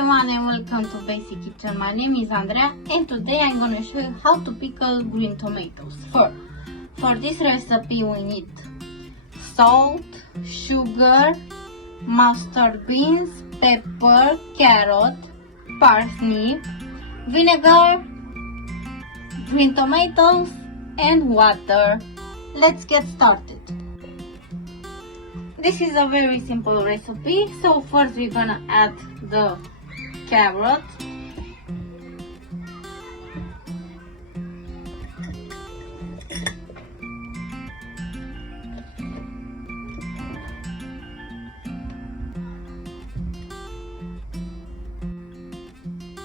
everyone and welcome to Basic Kitchen. My name is Andrea and today I'm going to show you how to pickle green tomatoes. For this recipe we need salt, sugar, mustard beans, pepper, carrot, parsnip, vinegar, green tomatoes and water. Let's get started. This is a very simple recipe. So first we're gonna add the carrot.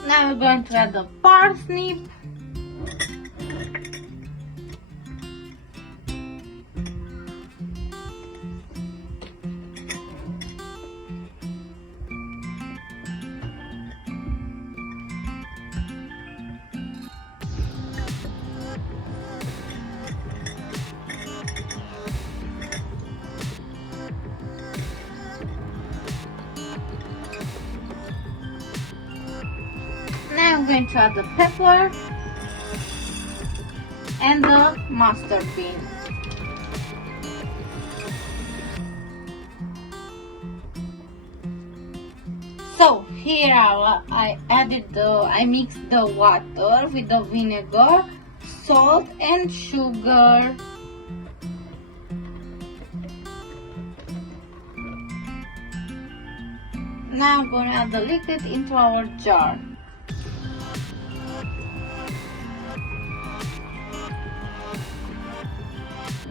Now we're going to add the parsnip. Now I'm going to add the pepper and the mustard bean. So here I mixed the water with the vinegar, salt and sugar. Now I'm going to add the liquid into our jar.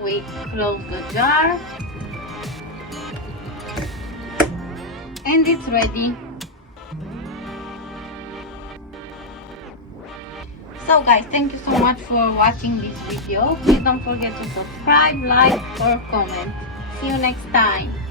We close the jar and it's ready. So guys, thank you so much for watching this video. Please don't forget to subscribe, like or comment. See you next time.